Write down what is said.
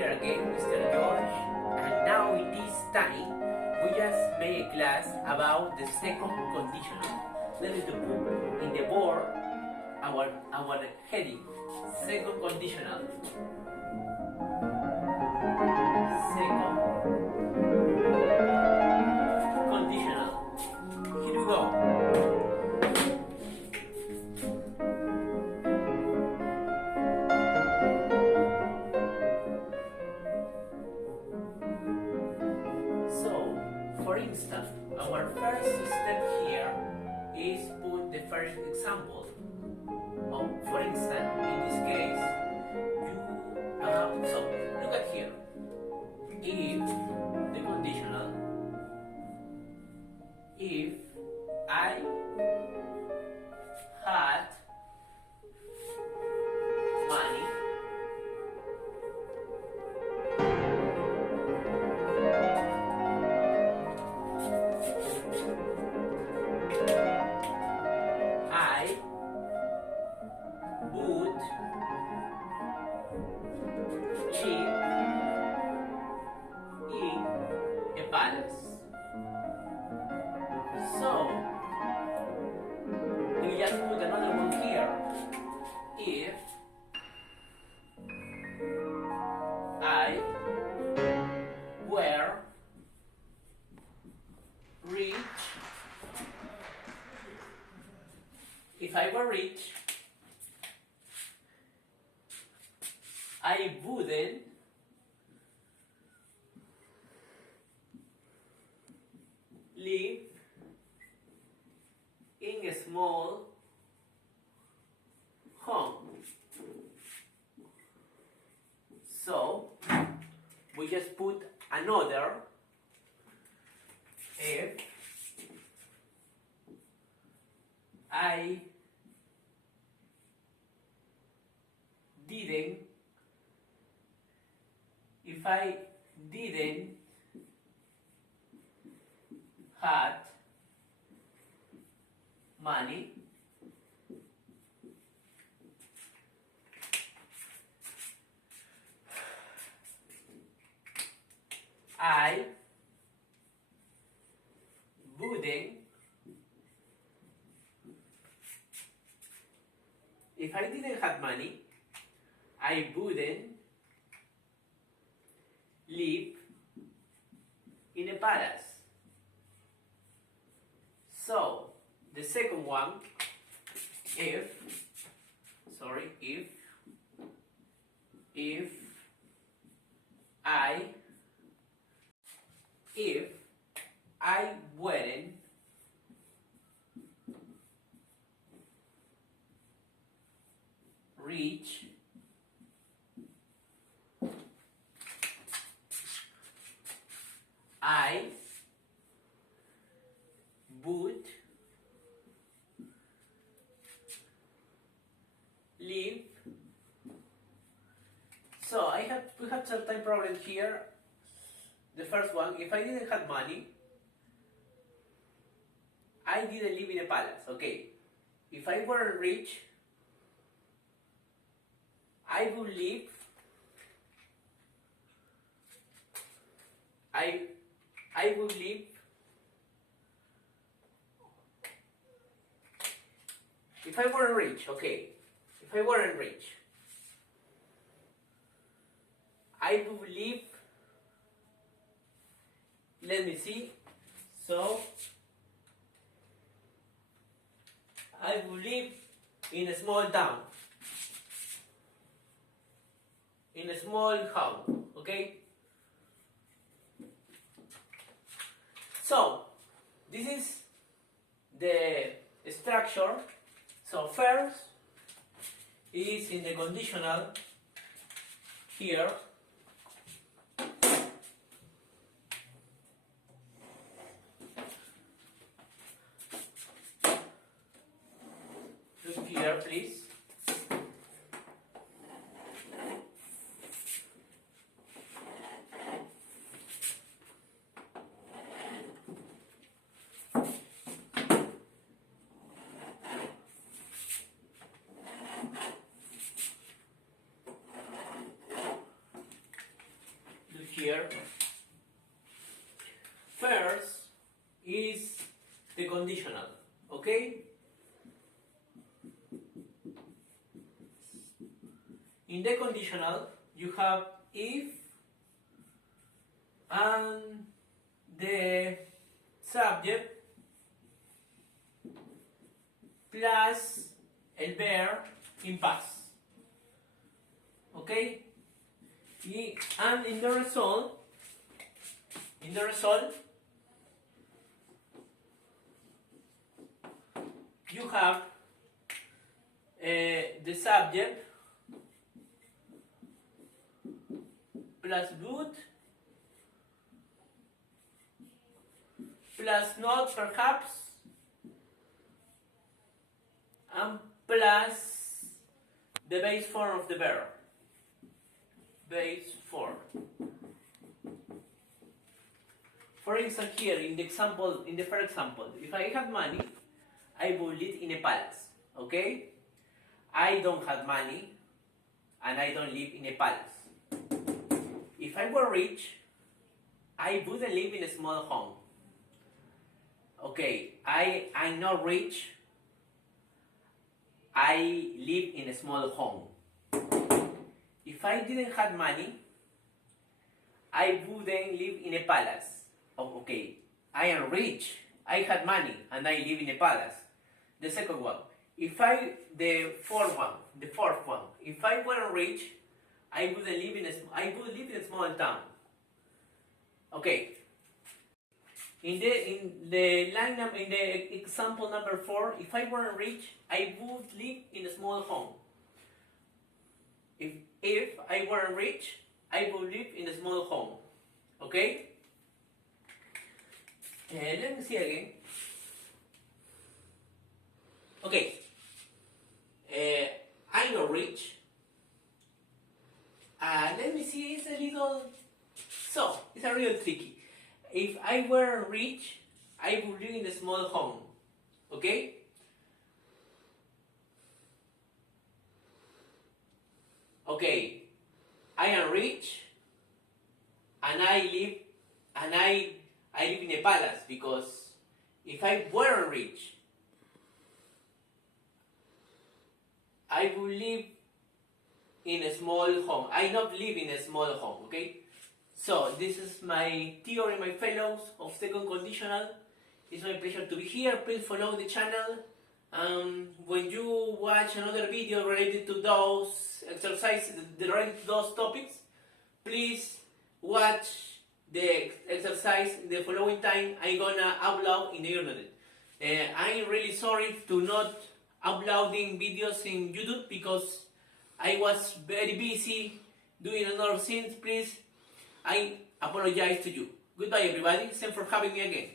here again, Mr. George, and now it is time we just made a class about the second conditional. Let me put in the board our heading, second conditional. Second conditional. Here we go. For instance, our first step here is put the first example. For instance, in this case, so look at here. If the conditional, if I had money, I would live in a palace. So we just put another one here. If I were rich, if I were rich, I wouldn't live in a small home. So we just put another if I didn't had money, I wouldn't, if I didn't have money, I wouldn't live in a palace. So the second one, if I weren't rich, I would live. So we have certain problem here. The first one, if I didn't have money, I didn't live in a palace. Okay. If I were rich, I would live. I would live if I weren't rich, okay. If I weren't rich, I would live, let me see, so I would live in a small town, in a small town, okay? So this is the structure. So first is in the conditional here. Look here, please. here. First is the conditional, okay? In the conditional, you have if and the subject plus el verb in past, okay? And in the result, you have the subject plus good plus not perhaps and plus the base form of the verb. Base form. For instance, here in the example, in the first example, if I had money, I would live in a palace. Okay? I don't have money and I don't live in a palace. If I were rich, I wouldn't live in a small home. Okay, I'm not rich. I live in a small home. If I didn't have money, I wouldn't live in a palace. Oh, okay, I am rich. I had money and I live in a palace. The second one. The fourth one. If I weren't rich, I would live in a small town. Okay. In the example number 4, if I weren't rich, I would live in a small home. If I weren't rich, I would live in a small home. Okay? Let me see again. Okay. I'm not rich. Let me see, it's a real tricky. If I were rich, I would live in a small home. Okay? Okay. I am rich and I live in a palace, because if I weren't rich, I would live in a small home. I not live in a small home, okay? So this is my theory, my fellows, of second conditional. It's my pleasure to be here. Please follow the channel. When you watch another video related to those exercises, related to those topics, please watch the exercise the following time I'm gonna upload in the internet. I'm really sorry to not uploading videos in YouTube because I was very busy doing another things. Please, I apologize to you. Goodbye everybody. Thanks for having me again.